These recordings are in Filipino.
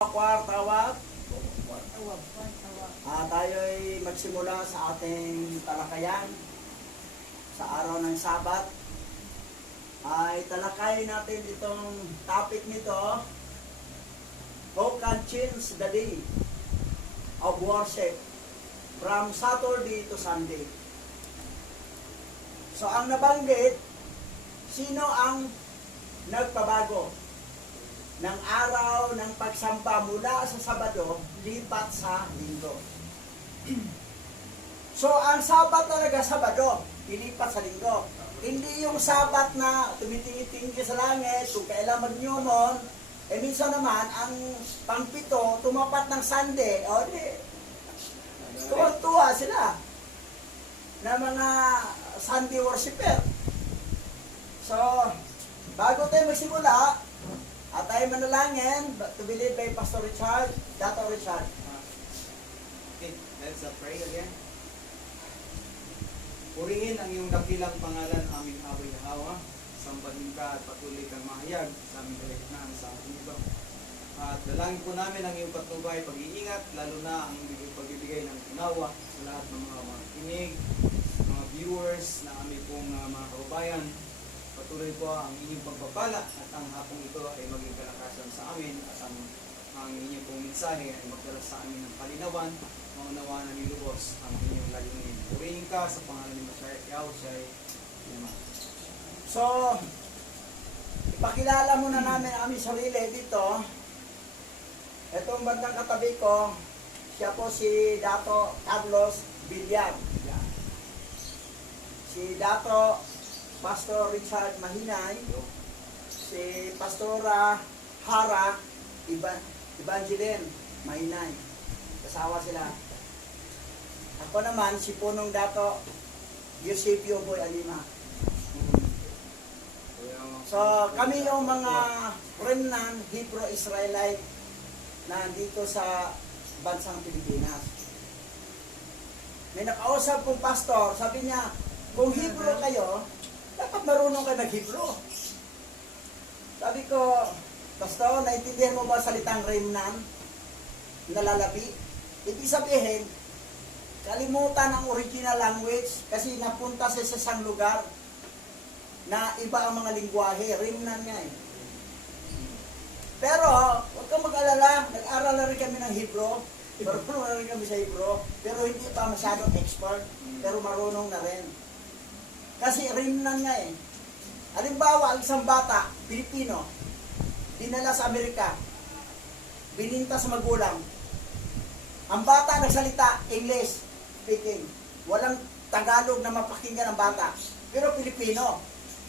Kwartawag. Tayo ay magsimula sa ating talakayan sa araw ng Sabat. Ay talakayin natin itong topic nito. Who can change the day of worship from Saturday to Sunday? So ang nabanggit, sino ang nagpabago ng araw ng pagsamba mula sa Sabado lipat sa Linggo? So ang Sabat talaga Sabado, ilipat sa Linggo. Hindi yung Sabat na tumitingin ka sa langit kung kailan mag-Newmon. Minsan naman ang pangpito tumapat ng Sunday, o di tuwa sila na mga Sunday worshiper. So bago tayo magsimula at tayo manalangin, to be led by Pastor Richard, Dato Richard. Okay, let's pray again. Purihin ang iyong dakilang pangalan, aming Abay Hawa. Sambahin ka at patuloy kang mahayag sa aming kalagitnaan sa ating ito. At dalangin po namin ang iyong patnubay, pag-iingat, lalo na ang pagbibigay ng unawa sa lahat ng mga makikinig, mga viewers na aming pong mga kababayan. Patuloy po ang inyong pagpapala at ang hapong ito ay maging kalakasan sa amin at ang inyong pong mensahe ay magdala sa amin ng kalinawan, maunawaan na nilubos ang inyong layunin. Purihin ka sa pangalan ni Masaya Yausay. Amen. So, ipakilala muna namin ang aming sarili dito. Itong bandang katabi ko, siya po si Dato Carlos Villar. Si Dato Pastor Richard Mahinay, si Pastora Hara Evangeline Mahinay. Kasawa sila. Ako naman, si Punong Dato Eusebio Boy Alima. So, kami yung mga remnant Hebrew Israelite na dito sa bansang Pilipinas. May nakausap kong pastor, sabi niya, kung Hebrew kayo, dapat marunong kayo mag-Hebrew. Sabi ko, Pastor, naintindihan mo ba salitang remnant? Nalalabi? Ibig sabihin, kalimutan ang original language kasi napunta sa isang lugar na iba ang mga lingwahe. Remnant nga eh. Pero, huwag kang mag-alala, nag-aral na rin kami ng Hebrew. Marunong na rin kami sa Hebrew. Pero hindi pa masyadong expert. Pero marunong na rin. Kasi remnant nga eh. Halimbawa, ang isang bata, Pilipino, dinala sa Amerika, bininta sa magulang. Ang bata nagsalita, English speaking. Walang Tagalog na mapakinggan ng bata. Pero Pilipino.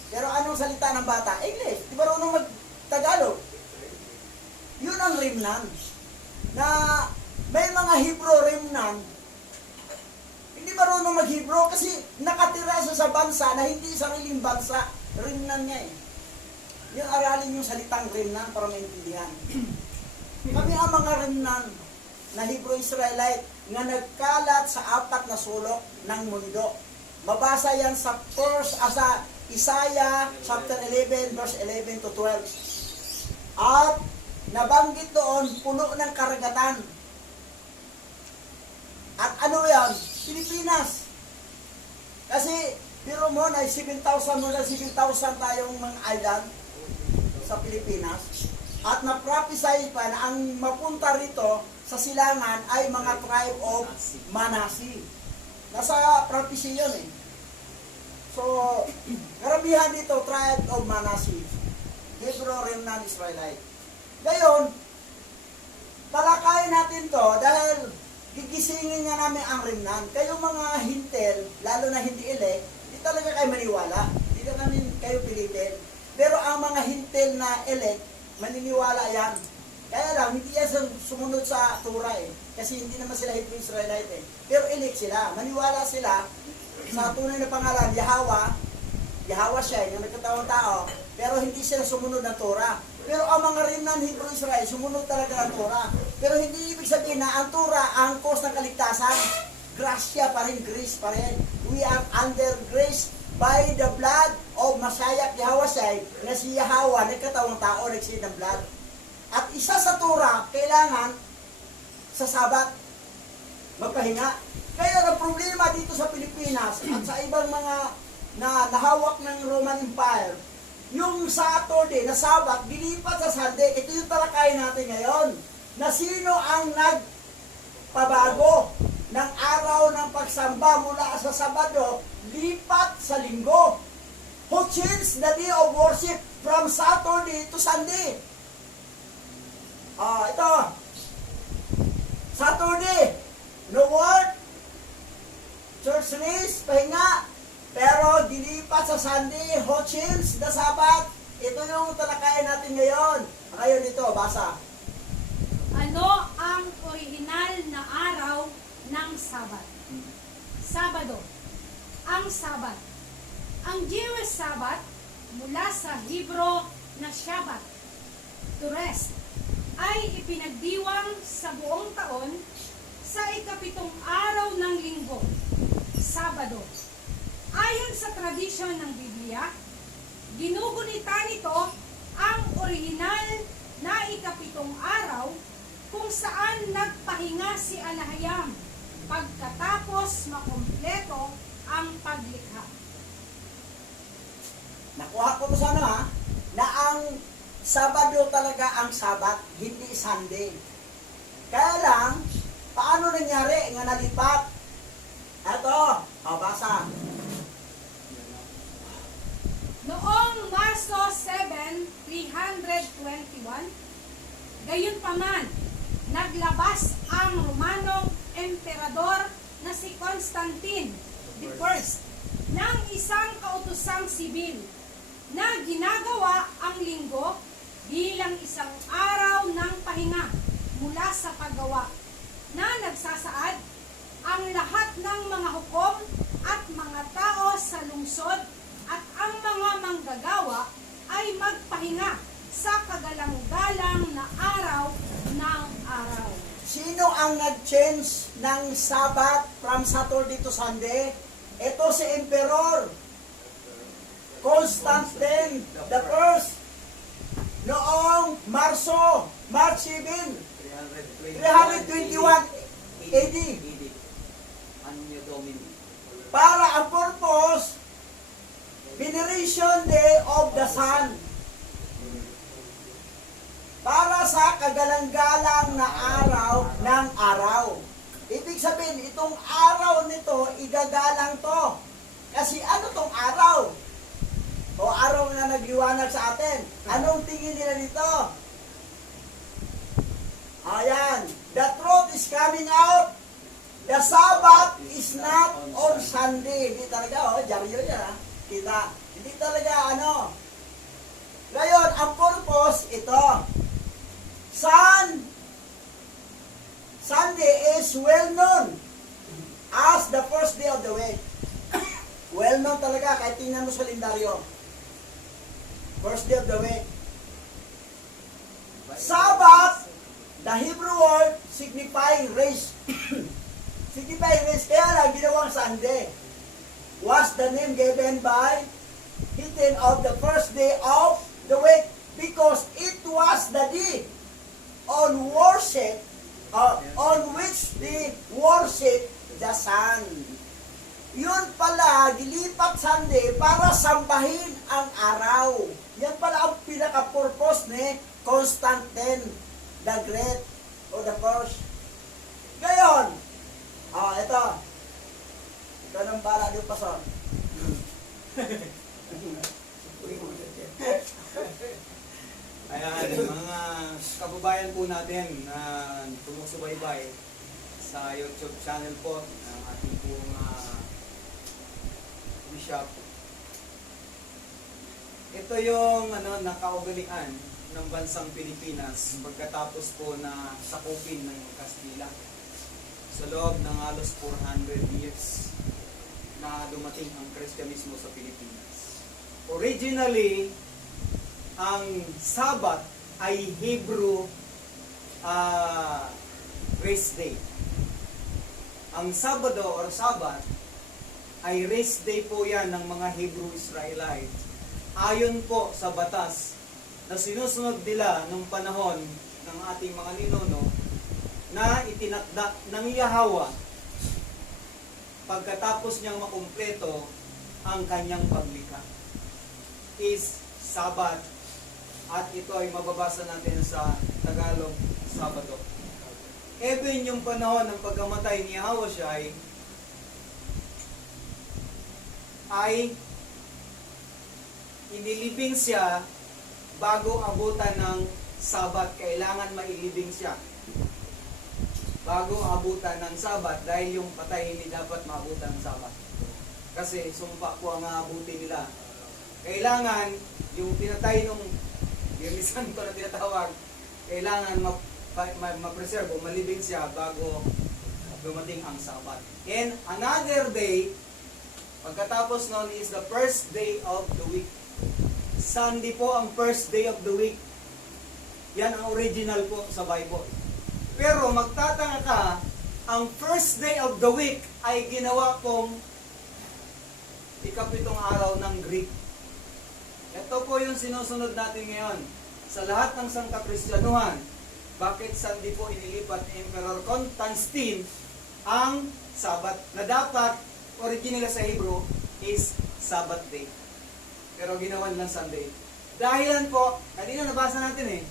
Pero anong salita ng bata? English. Di ba marunong mag-Tagalog? Yun ang remnant. Na may mga Hebrew remnant, hindi marunong mag-Hebrew kasi nakatira sa bansa na hindi sariling bansa. Remnant niya eh. Yung aralin yung salitang remnant para maintindihan. Kami ang mga remnant na Hebrew Israelite na nagkalat sa 4 na sulok ng mundo. Mabasa yan sa Isaiah chapter 11 verse 11 to 12. At nabanggit doon puno ng karagatan. At ano yan? Pilipinas. Kasi, biro mo na 7,000 mo na 7,000 tayong mga island sa Pilipinas. At na-prophesy pa na ang mapunta rito sa silangan ay mga tribe of Manasi. Nasa prophecy yun eh. So, karamihan dito, tribe of Manasi. Hebrew remnant Israelite. Ngayon, talakayin natin to dahil gigisingin nga namin ang remnant. Kayong mga hintel, lalo na hindi elect, di talaga kayo maniwala. Di na namin kayo pilitin. Pero ang mga hintel na elect, maniniwala yan. Kaya lang, hindi yan sumunod sa Torah eh. Kasi hindi naman sila Hebrew Israelite eh. Pero elect sila. Maniwala sila sa tunay na pangalan, Yahweh. Yahweh siya, yung nagkatawang tao. Pero hindi sila sumunod ng Torah. Pero ang mga remnant Hebrew Israel, sumunod talaga ng Torah. Pero hindi ibig sabihin na ang Torah, ang cause ng kaligtasan, grasya pa rin, grace pa rin. We are under grace by the blood of Messiah Yahweh na si Yahweh, nagkatawang tao, nagsin ng blood. At isa sa kultura, kailangan sa Sabat magpahinga. Kaya ang problema dito sa Pilipinas at sa ibang mga na nahawak ng Roman Empire, yung Saturday na Sabat, dilipat sa Sunday. Ito yung talakayin natin ngayon. Na sino ang nagpabago ng araw ng pagsamba mula sa Sabado, lipat sa Linggo. Who changed the day of worship from Saturday to Sunday? Ito. Saturday, no work, church race, pahinga. Pero dilipat sa Sunday, who changed the Sabbath? Ito yung talakayan natin ngayon. Ngayon ito, basa. Ano ang orihinal na araw ng Sabat? Sabado. Ang Sabat. Ang Jewish Sabbath mula sa Hebro na Shabbat, to rest, ay ipinagdiwang sa buong taon sa ikapitong araw ng linggo, Sabado. Ayon sa tradisyon ng Biblia, ginugunita nito ang orihinal na ikapitong araw kung saan nagpahinga si Alahayam pagkatapos makumpleto ang paglikha. Nakuha ko to sa ano ha, na ang Sabado talaga ang Sabat, hindi Sunday. Kaya lang, paano nangyari nga nalipat? Eto, basa. Noong Marso 7, 321, gayunpaman, naglabas ang Romanong emperador na si Constantine I ng isang kautosang sibil na ginagawa ang linggo bilang isang araw ng pahinga mula sa paggawa na nagsasaad ang lahat ng mga hukom at mga tao sa lungsod at ang mga manggagawa ay magpahinga sa kagalang-galang na araw ng araw. Sino ang nag-change ng Sabat from Saturday to Sunday? Ito si Emperor Constantine I. Noong March 7, 321 AD. Anno Domini. Para ang purpose, Veneration Day of the Sun. Para sa kagalang-galang na araw ng araw. Ibig sabihin, itong araw nito, igagalang to. Kasi ano tong araw? O araw na nagliwanag sa atin. Anong tingin nila dito? Ayan. The truth is coming out. The Sabbath is not on Sunday. Hindi talaga, dyaryo yan ha. Kita. Hindi talaga ano. Ngayon, ang purpose, ito. Sunday is well known as the first day of the week. Well known talaga, kahit tingnan mo sa kalendaryo. First day of the week. Sabbath, the Hebrew word signifying rest. Signifying rest, kaya lang ginawang Sunday. Was the name given by Hittin of the first day of the week because it was the day on worship, on which they worship the sun. Yun pala, dilipat Sunday para sambahin ang araw. Yan pala ang pinaka-purpose ni Constantine the Great o the First. Ngayon, ito. Ito nang bala din pa son. Ayan, mga kababayan po natin na tumusubaybay sa YouTube channel po ng ating pong bishop. Ito yung nakaugalian ng bansang Pilipinas pagkatapos po na sakupin ng Kastila sa loob ng halos 400 years na dumating ang Kristyanismo sa Pilipinas. Originally, ang Sabbath ay Hebrew rest day. Ang Sabado or Sabbath ay rest day po yan ng mga Hebrew Israelites. Ayon po sa batas na sinusunod nila nung panahon ng ating mga ninuno na itinakda ng Yahweh pagkatapos niyang makumpleto ang kanyang paglikha is Sabat, at ito ay mababasa natin sa Tagalog, Sabado. Even yung panahon ng pagkamatay ni Yahushua ay inilibing siya bago abutan ng Sabat. Kailangan mailibing siya bago abutan ng Sabat, dahil yung patay hindi dapat maabutan ng Sabat. Kasi sumpa po ang aabutin nila. Kailangan yung pinatay nung Biyernes Santo na tinatawag, kailangan ma-preserve o malibing siya bago dumating ang Sabat. And another day, pagkatapos noon is the first day of the week. Sunday po ang first day of the week. Yan ang original po sa Bible. Pero magtataka ka, ang first day of the week ay ginawa pong ikapitong araw ng Greek. Ito po yung sinusunod natin ngayon. Sa lahat ng sangkakristyanuhan, bakit Sunday po inilipat ni Emperor Constantine ang Sabat na dapat original sa Hebrew is Sabbath day. Pero ginawan lang Sunday. Dahilan po, kanina nabasa natin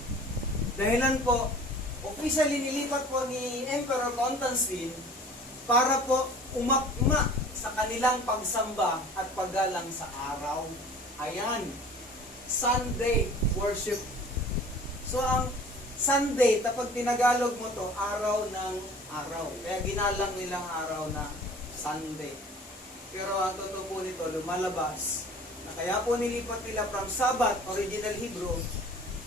dahilan po, officially nilipat po ni Emperor Constantine para po umakma sa kanilang pagsamba at paggalang sa araw. Ayan, Sunday worship. So ang Sunday, kapag tinagalog mo to, araw ng araw. Kaya ginalang nilang araw na Sunday. Pero ang totoo po nito, lumalabas na kaya po nilipat nila from Sabbath, original Hebrew,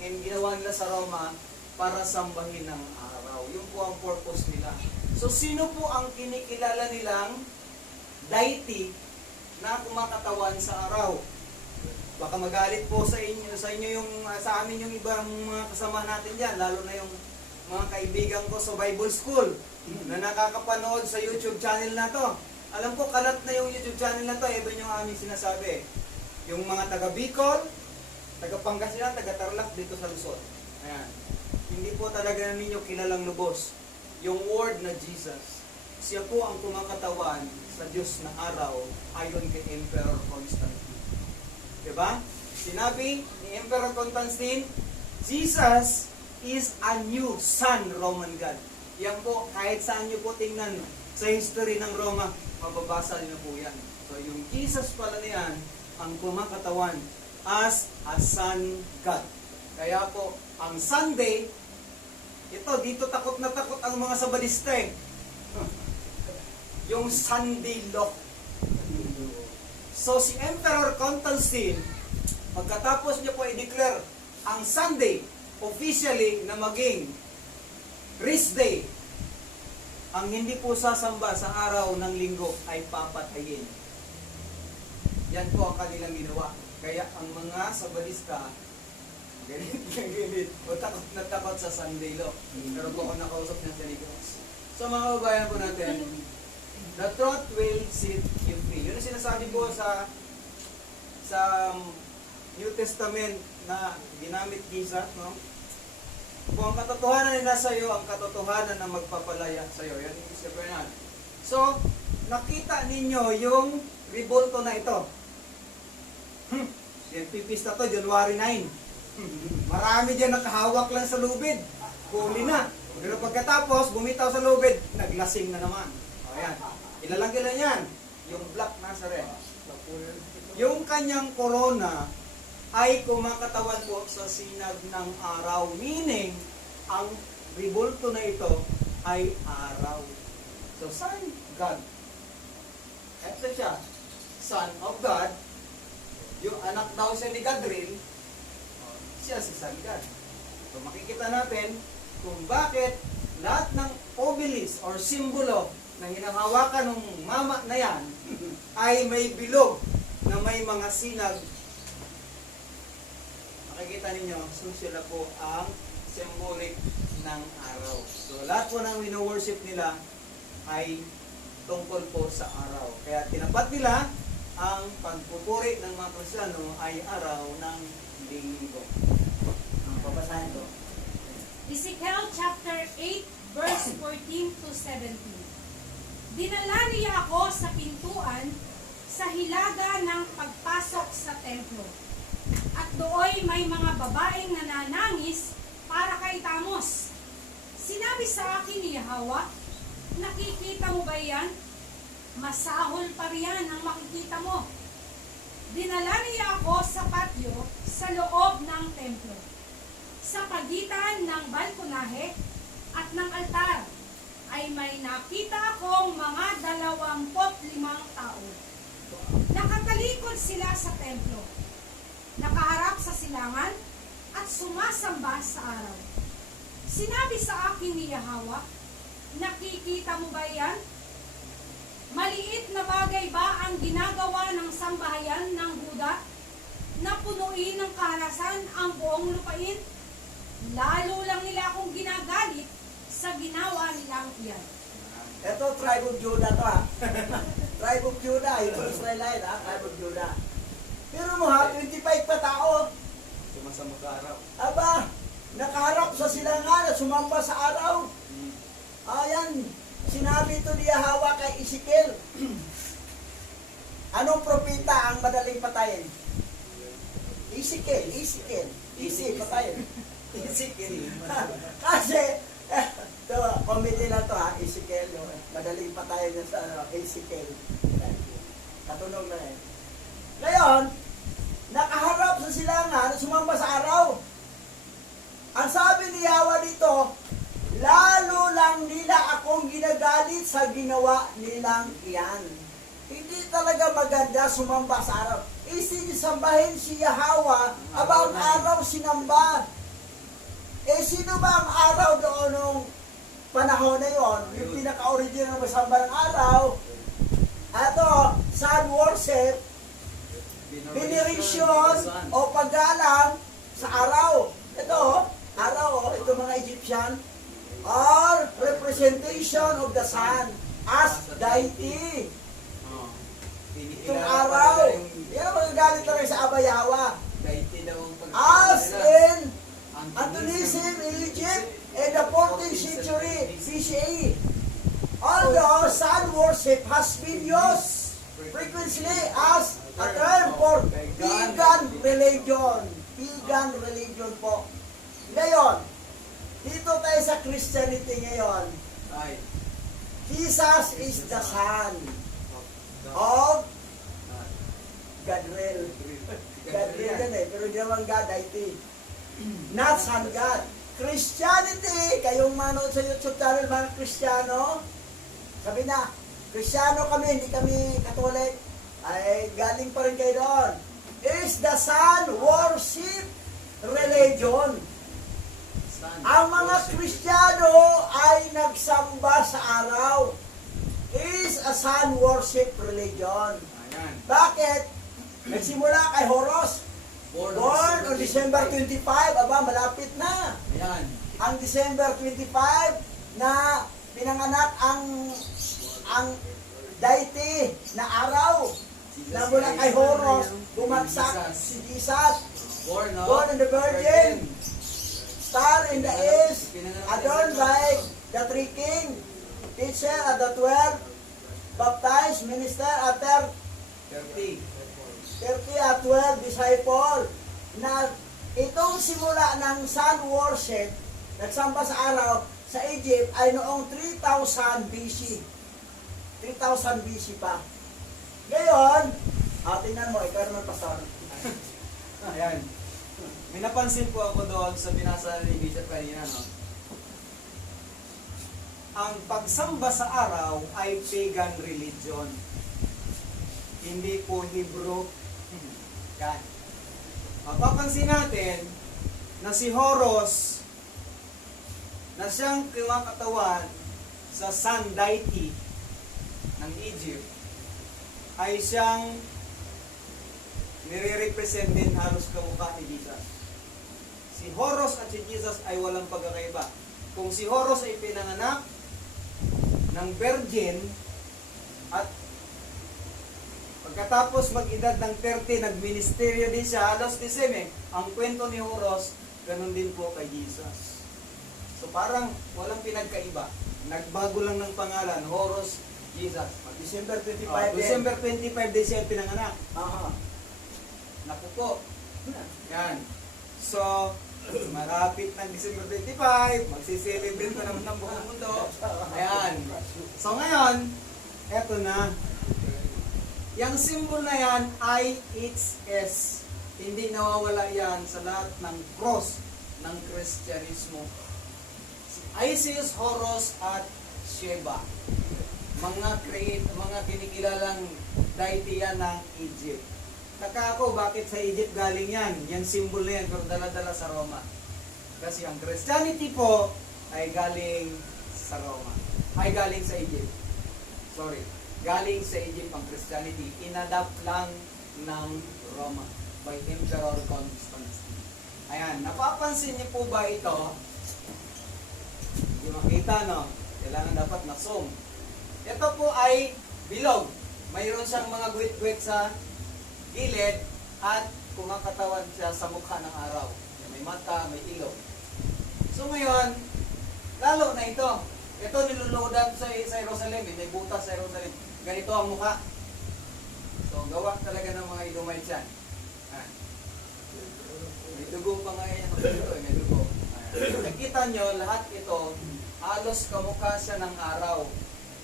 and ginawa nila sa Roma para sambahin ng araw. Yun po ang purpose nila. So sino po ang kinikilala nilang deity na kumakatawan sa araw? Baka magalit po sa inyo yung sa amin yung ibang mga kasama natin diyan, lalo na yung mga kaibigan ko sa Bible School na nakakapanood sa YouTube channel na to. Alam ko kalat na yung YouTube channel na to, even yung aming sinasabi. Yung mga taga Bicol, taga Pangasinan, taga Tarlac dito sa Luzon. Ayan. Hindi po talaga ninyo kilalang lubos yung word na Jesus. Siya po ang kumakatawan sa Diyos na araw ayon kay Emperor Constantine. Diba? Sinabi ni Emperor Constantine, Jesus is a new sun, Roman God. Yan po, kahit saan nyo po tingnan sa history ng Roma, mababasa nyo po yan. So yung Jesus pala niyan, ang kumakatawan as a sun God. Kaya po, ang Sunday, ito, dito takot na takot ang mga Sabadista yung Sunday law. So si Emperor Constantine, pagkatapos niya po i-declare ang Sunday officially na maging rest day, ang hindi po sasamba sa araw ng linggo ay papatayin. Yan po ang kanilang ginawa. Kaya ang mga Sabadista, ganit o takot na takot sa Sunday law. Pero po ako nakausap niya sa Ligos. So mga kabayan po natin, the truth will set you free. Yun ang sinasabi ko sa New Testament na ginamit Jesus, no? Kung ang katotohanan ay nasa iyo, ang katotohanan na magpapalaya sa iyo. Yan yung Sir Bernard. So, nakita ninyo yung revolto na ito. Yan, pipista to, January 9. Marami dyan nakahawak lang sa lubid. Huli na. Pero pagkatapos, bumitaw sa lubid, naglasing na naman. O yan. Ilalagyan yan. Yung Black Nazareth. Yung kanyang corona ay kumakatawan po sa sinag ng araw. Meaning, ang revolto na ito ay araw. So, Son God. Ito siya. Son of God. Yung anak daw siya ni Gadriel, siya si Son God. So, makikita natin kung bakit lahat ng obelisk or simbolo na hinahawakan ng mama na yan ay may bilog na may mga sinag. Makikita ninyo, so sila po ang symbolic ng araw. So lahat po ng wino-worship nila ay tungkol po sa araw. Kaya tinapat nila ang pagpupuri ng mga Kristiyano ay araw ng linggo. Ang babasahin ko. Ezekiel chapter 8, verse 14 to 17. Dinala niya ako sa pintuan sa hilaga ng pagpasok sa templo. At dooy may mga babaeng nananangis para kay Tamos. Sinabi sa akin ni Yahweh, nakikita mo ba yan? Masahol pa riyan ang makikita mo. Dinala niya ako sa patio sa loob ng templo, sa pagitan ng balkonahe at ng altar, ay may nakita akong mga 25 tao. Nakatalikod sila sa templo, nakaharap sa silangan at sumasamba sa araw. Sinabi sa akin ni Yahweh, nakikita mo ba yan? Maliit na bagay ba ang ginagawa ng sambahayan ng Buddha na punuin ng kaharasan ang buong lupain? Lalo lang nila akong ginagalit sa ginawa nilang iyan. Ito, tribe of Judah to ha. Tribe of Judah, Hebrew Israelite ha, tribe of Judah. Pero mo ha, 25 pa tao. Sumasama ka araw. Aba, nakaharap sa silangan at sumamba sa araw. Ayan, sinabi ito ni Yahweh kay Ezekiel. Anong propeta ang madaling patayin? Ezekiel. Easy, patayin. Ezekiel. Kasi, ito, comedy na to ha, Ezekiel. Madaling patayin niya sa Ezekiel. Katunog na eh. Ngayon, nakaharap sa silangan, sumamba sa araw. Ang sabi ni Yahweh dito, lalo lang nila akong ginagalit sa ginawa nilang iyan. Hindi talaga maganda sumamba sa araw. Isinisambahin si Yahweh, abang araw sinamba. Eh, sino ba ang araw doon nung panahon na yon? Yung pinaka-original na masamba ng araw. Ito, sun worship, veneration o paggalang sa araw. Ito, araw, ito mga Egyptian, are representation of the sun as deity. Itong araw, yan ang magagalit na rin sa Aba Yahweh. As in Antonism in Egypt in the 14th century BCE. Although sun worship has been used frequently as a term for pagan religion. Pagan religion po. Ngayon, dito tayo sa Christianity ngayon. Jesus is the Son of Gadriel. Gadriel yan eh, pero hindi naman God, deity. Not Son God. Christianity, kayong manood sa YouTube channel, mga Kristiyano, sabi na, Kristiyano kami, hindi kami Katolik, ay galing pa rin kayo doon. Is the Son worship religion. Ang mga Kristiyano ay nagsamba sa araw. Is a sun worship religion. Bakit? Nagsimula kay Horus. Born on December 25. Aba, malapit na. Ang December 25 na pinanganak ang deity na araw. Na mula kay Horus, bumagsak si Jesus. Born of the Virgin. Star in the east, adorned by the three king, teacher at the 12, baptized, minister at 30 at 12 disciple. Na itong simula ng sun worship, nagsamba sa araw sa Egypt ay noong 3000 BC. 3000 BC pa. Ngayon, tingnan mo, ikaw naman pastor. Ayan. May napansin po ako doon sa binasa ni Bishop kanina, no? Ang pagsamba sa araw ay pagan religion. Hindi po Hebrew. Yan. Mapapansin natin na si Horus na siyang kumakatawan sa sun deity ng Egypt ay siyang nire-represent din halos kamukha ni Jesus. Si Horus at si Jesus ay walang pagkakaiba. Kung si Horus ay pinanganak ng virgin at pagkatapos mag-edad ng 30, nagministeryo din siya, halos the same eh. Ang kwento ni Horus, ganun din po kay Jesus. So parang walang pinagkaiba. Nagbago lang ng pangalan, Horus, Jesus. December 25 din. December 25 din siya pinanganak. Aha. Naku po. Yan. So, marapit ng December 25, magsiselebrate na naman ng buong mundo. Ayan. So ngayon, eto na. Yung symbol na yan, IHS. Hindi nawawala yan sa lahat ng cross ng Kristyanismo. Isis, Horus, at Sheba. Mga kinikilalang deity yan ng Egypt. Taka ako, bakit sa Egypt galing yan? Yan symbol na yan, pero dala-dala sa Roma. Kasi ang Christianity po ay galing sa Roma. Ay galing sa Egypt. Sorry. Galing sa Egypt ang Christianity. Inadapt lang ng Roma by Emperor Constantine. Ayan, napapansin niyo po ba ito? Hindi makita, no? Kailangan dapat na-zoom. Ito po ay bilog. Mayroon siyang mga guwit-guwit sa gilid at kumakatawan siya sa mukha ng araw. May mata, may ilong. So ngayon, lalo na ito. Ito niluludan sa Jerusalem. May butas sa Jerusalem. Ganito ang mukha. So gawa talaga ng mga Edomite yan. Ayan. May dugo pa nga yan. May dugo. Ayan. Nakita nyo, lahat ito, halos kamukha siya ng araw.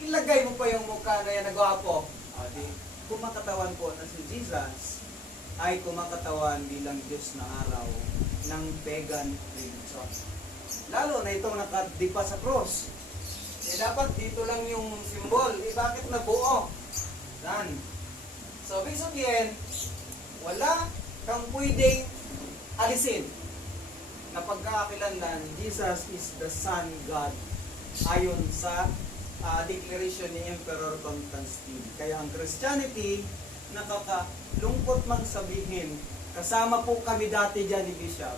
Ilagay mo pa yung mukha na yan na gwapo. Di, kumakatawan po na si Jesus ay kumakatawan bilang Diyos na araw ng pagan religion. Lalo na itong nakadipa sa cross. Dapat dito lang yung symbol. Bakit nabuo? Yan. So, ibig sabihin, wala kang pwedeng alisin na pagkakakilanlan, Jesus is the Son God ayon sa declaration ni Emperor Constantine. Kaya ang Christianity, nakakalungkot mang sabihin, kasama po kami dati dyan ni Bishop.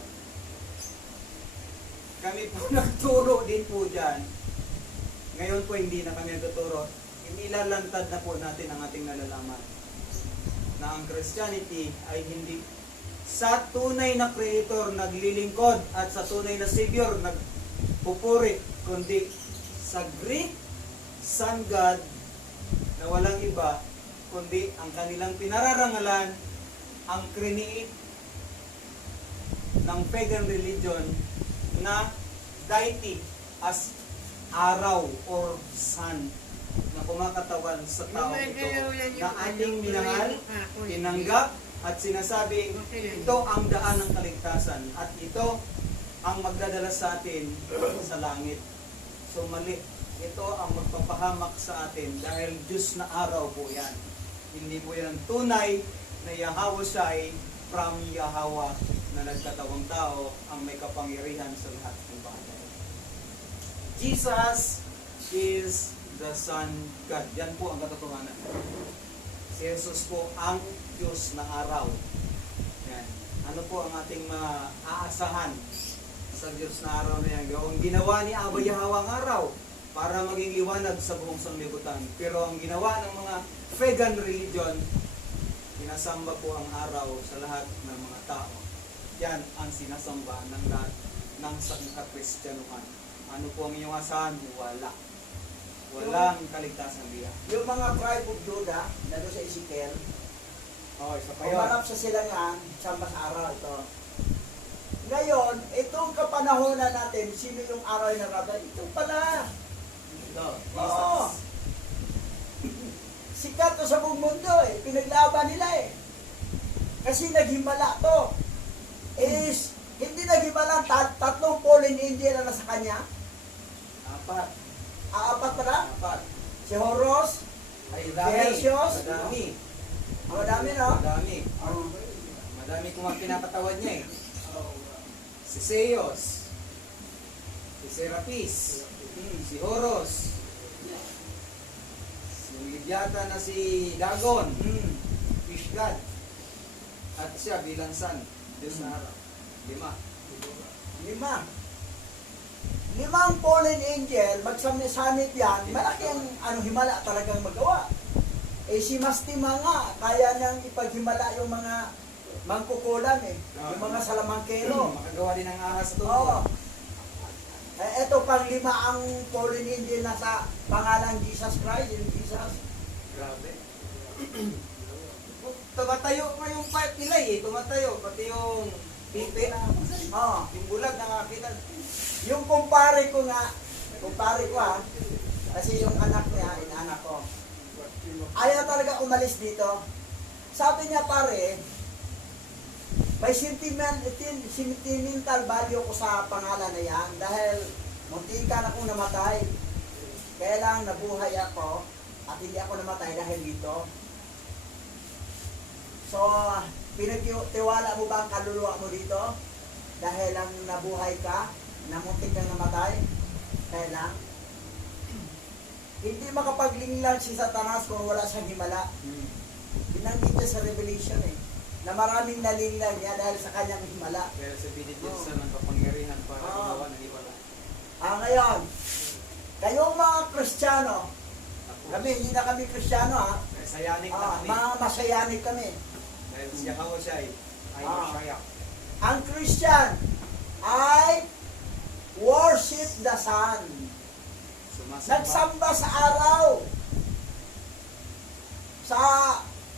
Kami po nagturo din po dyan. Ngayon po hindi na kami nagtuturo. Inilalantad na po natin ang ating nalalaman na ang Christianity ay hindi sa tunay na Creator naglilingkod at sa tunay na Savior nagpupuri, kundi sa Greek Sun God na walang iba kundi ang kanilang pinararangalan ang create ng pagan religion na deity as araw or sun na kumakatawan sa tao ito na ating minahal, tinanggap at sinasabing ito ang daan ng kaligtasan at ito ang magdadala sa atin sa langit. So mali. Ito ang magpapahamak sa atin dahil Diyos na araw po yan. Hindi po yan tunay na Yahweh Shai from Yahweh na nagkatawang tao ang may kapangyarihan sa lahat ng bagay. Jesus is the Son God. Yan po ang katotohanan. Si Jesus po ang Diyos na araw. Yan. Ano po ang ating maaasahan sa Diyos na araw na yan? Yung ginawa ni Abba Yahweh ang araw para maging liwanag sa buong sanglibutan. Pero ang ginawa ng mga pagan religion, sinasamba po ang araw sa lahat ng mga tao. Yan ang sinasamba ng lahat ng sangka-Kristyanuhan. Ano po ang inyong asahan? Wala. Walang kaligtasan diya. Yung mga tribe of Judah, na doon sa Ezekiel, Isa pa yun. umarap sa silangan, sambas araw ito. Ngayon, itong kapanahonan natin, sino yung araw na naraban? Ito pala. Ito, Oo. Jesus. Sikat to sa buong mundo eh. Pinaglaban nila eh. Kasi naghimala to. Is, hindi naghimala, tatlong fallen angel na nasa kanya. Apat. Apat pala. Apat. Si Horus. Ay, Perseus. Madami. Madami, no? Madami. Madami kung ang pinapatawad niya eh. Si Zeus. Si Serapis. Si Horus. Si Libyata na si Dagon. Fish God. At siya bilang sun. Diyos na araw. 5. 5. 5 fallen angel, magsamit yan, malaki ang himala talagang magawa. Eh si Mastima nga, kaya niyang ipaghimala yung mga mangkukulan eh. Yung mga salamangkero. Makagawa din ng ahas ito. Oo. Ito pang lima ang fallen angel na sa pangalan Jesus Christ, yung Jesus. Grabe. Tumatayo pa yung pipe nila eh. Tumatayo. Pati yung pipe. Oh, Yung bulag nakakita. yung kumpare ko kasi yung anak niya, inanak ko. Ayaw talaga umalis dito. Sabi niya pare, may sentimental value ko sa pangalan na yan dahil muntikan akong namatay. Kaya lang nabuhay ako at hindi ako namatay dahil dito. So, pinagtiwala mo ba ang kaluluwa mo dito? Dahil lang nabuhay ka, namuntik kang namatay? Kaya lang. Hindi makapaglinglan si Satanas kung wala siyang himala. Binanggit niya sa Revelation na maraming nalinglan niya dahil sa kanyang himala. Pero sa binigyan sa ng kapangyarihan para gawa ng iwala. Ngayon, kayong mga Kristiyano, kami, hindi na kami Kristiyano Sayanik na kami. mga masayanig kami. Dahil siya kao siya ay masaya. Ang Christian ay worship the sun. Nagsamba sa araw. Sa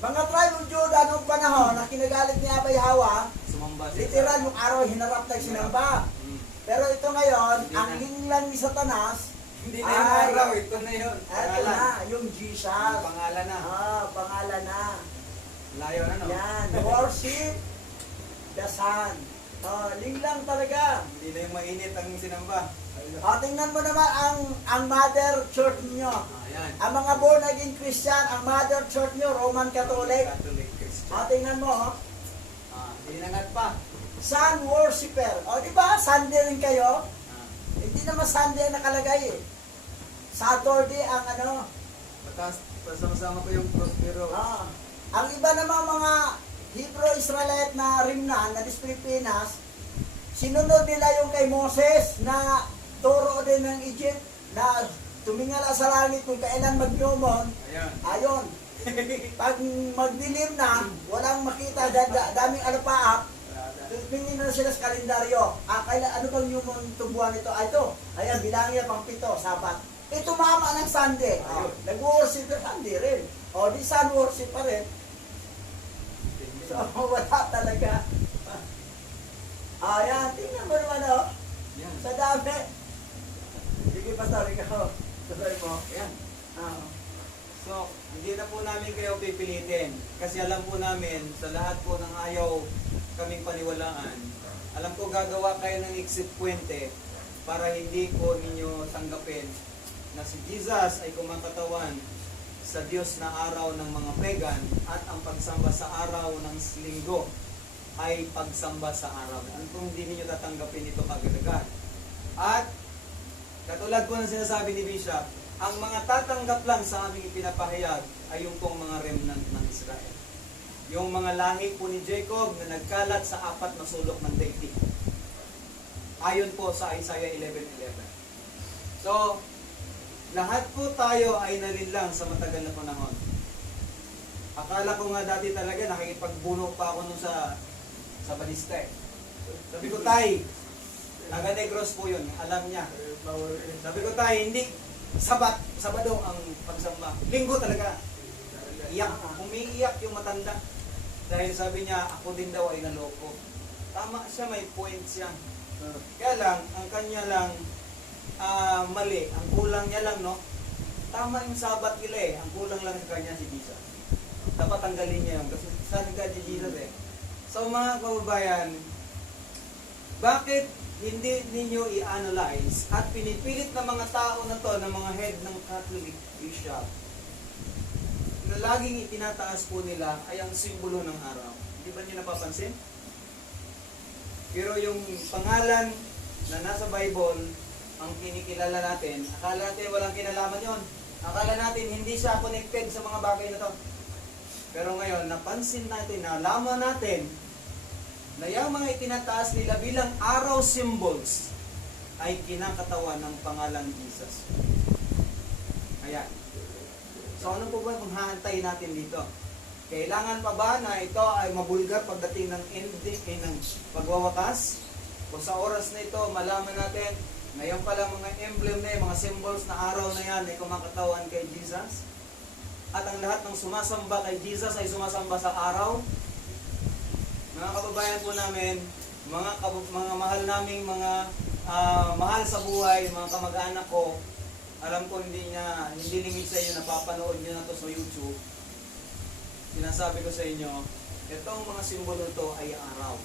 mga tribe of Judah noong panahon na kinagalit ni Abay Hawa, Sumamba siya. literal yung araw hinarap na sinamba. Pero ito ngayon, ang linglang ni Satanas, Hindi na yung araw, ito na yun. eto na, yung Jesus. Yung pangalan na. Pangalan na. Layo na no? Yan, worship the sun. Linglang talaga. Hindi na yung mainit ang sinamba. Tingnan mo naman ang mother church niyo. Ayan. Ang mga born again Christian, ang mother church niyo, Roman Catholic. Catholic Christian. Tingnan mo, Hinangat pa. sun worshiper. Di ba? Sunday rin kayo. Ah, Hindi naman Sunday ang nakalagay Saturday ang Batas, pasama-sama pa yung prospero. Ang iba namang mga Hebrew Israelite na rimnan na Pilipinas, sinunod nila yung kay Moses na turo din ng Egypt na tumingala sa langit kung kailan magnomon. Ayan. Ayon. Pag magdilim na, walang makita, daming alapaap, tumingin na sila sa kalendaryo. Ano bang yung tubuan ito? Ito. Ayan, bilangin niya pang 7, Sabat. Tumama ng Sunday. Nag-worship na Sunday rin. Di sun worship pa rin. So, wala talaga. Ayan, tingnan mo naman Yan. sa dami. Sige, Pastor, ikaw. Tuloy mo. Ayan. Ah. So, hindi na po namin kayo pipilitin. Kasi alam po namin, sa lahat po ng ayaw kaming paniwalaan, alam ko gagawa kayo ng exit puente para hindi po ninyo tanggapin na si Jesus ay kumakatawan sa Diyos na araw ng mga pagan at ang pagsamba sa araw ng linggo ay pagsamba sa araw. Ano kung hindi ninyo tatanggapin ito kagad-agad? At katulad po ng sinasabi ni Bishop, ang mga tatanggap lang sa aming pinapahayag ay yung pong mga remnant ng Israel. Yung mga lahi po ni Jacob na nagkalat sa 4 na sulok ng daigdig. Ayon po sa Isaiah 11:11. So, lahat po tayo ay nalinlang sa matagal na panahon. Akala ko nga dati talaga nakikipagbuno pa ako nun sa balista eh. Sabi ko, Tay, taga Negros po yun, alam niya. Sabi ko, Tay, hindi Sabado ang pagsamba. Linggo talaga. Iyak, umiiyak yung matanda. Dahil sabi niya, ako din daw ay naloko. Tama siya, may point siya. Kaya lang, ang kanya lang mali. Ang kulang niya lang, no? Tama yung sabat nila eh. Ang kulang lang sa kanya si Jesus. Dapat tanggalin niya yun. Kasi sabi ka si Jesus eh. So mga kababayan, bakit hindi ninyo i-analyze at pinipilit ng mga tao na to, ng mga head ng Catholic Bishop, na laging itinataas po nila ay ang simbolo ng araw. Hindi ba niyo napapansin? Pero yung pangalan na nasa Bible, ang kinikilala natin, akala natin walang kinalaman yon. Akala natin hindi siya connected sa mga bagay na to. Pero ngayon, napansin natin, nalaman natin na yung mga itinataas nila bilang araw symbols ay kinakatawan ng pangalan ni Jesus. Ayan. So ano po ba kung haantay natin dito? Kailangan pa ba na ito ay mabulgar pagdating ng ending, ng pagwawakas? O sa oras na ito, malaman natin Ngayon pala mga emblem na yan, mga symbols na araw na yan ay kumakatawan kay Jesus. At ang lahat ng sumasamba kay Jesus ay sumasamba sa araw. Mga kababayan po namin, mga mahal naming mga mahal sa buhay, mga kamag-anak ko, alam ko hindi limit sa inyo, napapanood nyo na to sa YouTube. Sinasabi ko sa inyo, itong mga simbolo ito ay araw.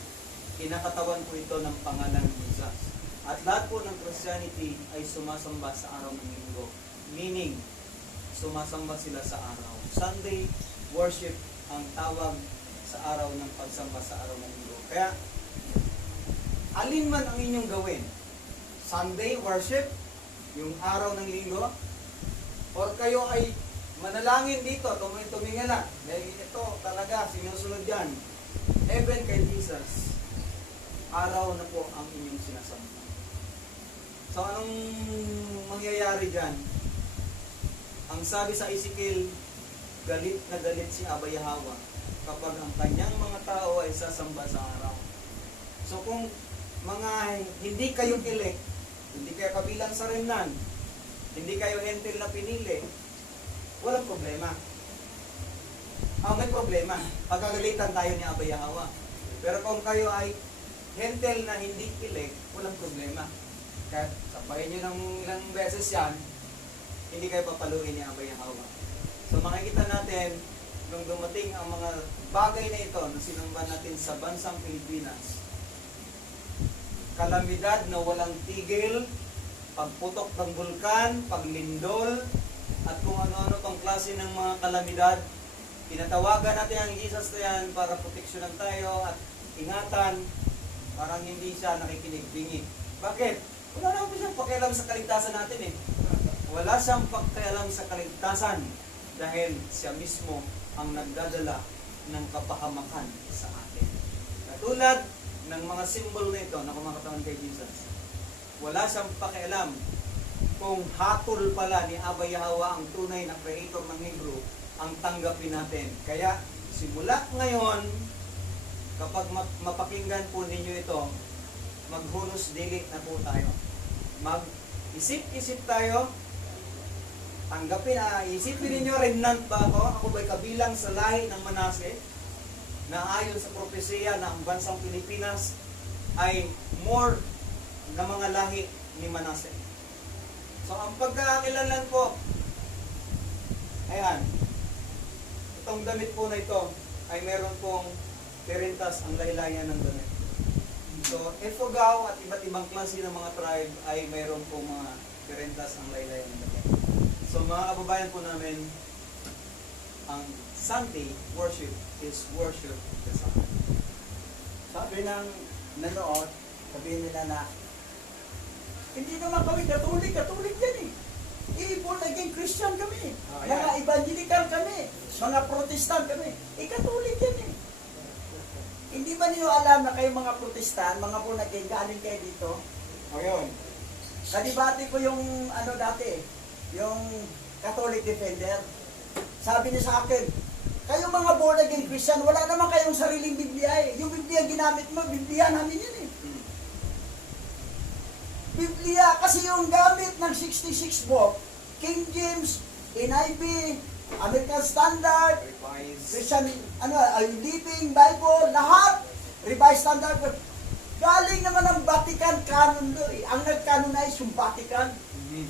Kinakatawan po ito ng pangalan ni Jesus. At lahat po ng Christianity ay sumasamba sa araw ng linggo. Meaning, sumasamba sila sa araw. Sunday worship ang tawag sa araw ng pagsamba sa araw ng linggo. Kaya, alin man ang inyong gawin, Sunday worship, yung araw ng linggo, or kayo ay manalangin dito, tumingala, dahil ito talaga, sinusunod yan. Heaven kay Jesus, araw na po ang inyong sinasamba. So, anong mangyayari dyan? Ang sabi sa Ezekiel, galit na galit si Abba Yahweh kapag ang kanyang mga tao ay sasamba sa araw. So, kung mga hindi kayo elect, hindi kayo kabilang sa remnant, hindi kayo hentil na pinili, walang problema. May problema. Pagkagalitan tayo ni Abba Yahweh. Pero kung kayo ay hentil na hindi elect, walang problema. Kahit sabayin nyo ng ilang beses yan, hindi kayo papaluin ni Abba Yahweh. So makikita natin, nung dumating ang mga bagay na ito na sinamba natin sa bansang Pilipinas, kalamidad na walang tigil, pagputok ng bulkan, paglindol, at kung ano-ano pang klase ng mga kalamidad, pinatawagan natin ang Jesus na yan para proteksyonan tayo at ingatan, parang hindi siya nakikinig-bingi. Bakit? Wala naman siyang pakialam sa kaligtasan natin eh. Wala siyang pakialam sa kaligtasan dahil siya mismo ang nagdadala ng kapahamakan sa atin. Katulad ng mga simbolo na ito na kumakatawan kay Jesus, wala siyang pakialam kung hatol pala ni Abba Yahweh ang tunay na creator ng Hebrew ang tanggapin natin. Kaya simula ngayon, kapag mapakinggan po ninyo ito, maghunos dili na po tayo. Mag-isip-isip tayo, tanggapin, isipin ninyo, remnant ba ako? Ako ba'y kabilang sa lahi ng Manase? Na ayon sa propesya na ang bansang Pilipinas ay more na mga lahi ni Manase. So, ang pagkakakilanlan po, ayan, itong damit po na ito ay meron pong perintas ang laylayan ng damit. So, Ifugao at iba't ibang klase ng mga tribe ay meron pong mga perintas ang laylayan ng damit. So, mga kababayan po namin, ang Sunday worship is worship the Son. Sabi ng nanood, sabihin nila na, hindi naman kami Katolik yan eh. Born again Christian kami. Mga evangelical kami. Mga Protestant kami. Katolik yan eh. Hindi ba niyo alam na kayo mga Protestant, mga born again, galing kayo dito? O yun. Kadibati ko yung dati, yung Catholic Defender. Sabi niya sa akin, kayo mga born again Christian, wala naman kayong sariling Biblia eh. Yung Biblia ginamit mo, Biblia namin yun eh. Biblia, kasi yung gamit ng 66 book, King James, NIV, American Standard, Christian, Living Bible, lahat, Revised Standard, galing naman ng Vatican canon doon. Ang nag-canonize yung Vatican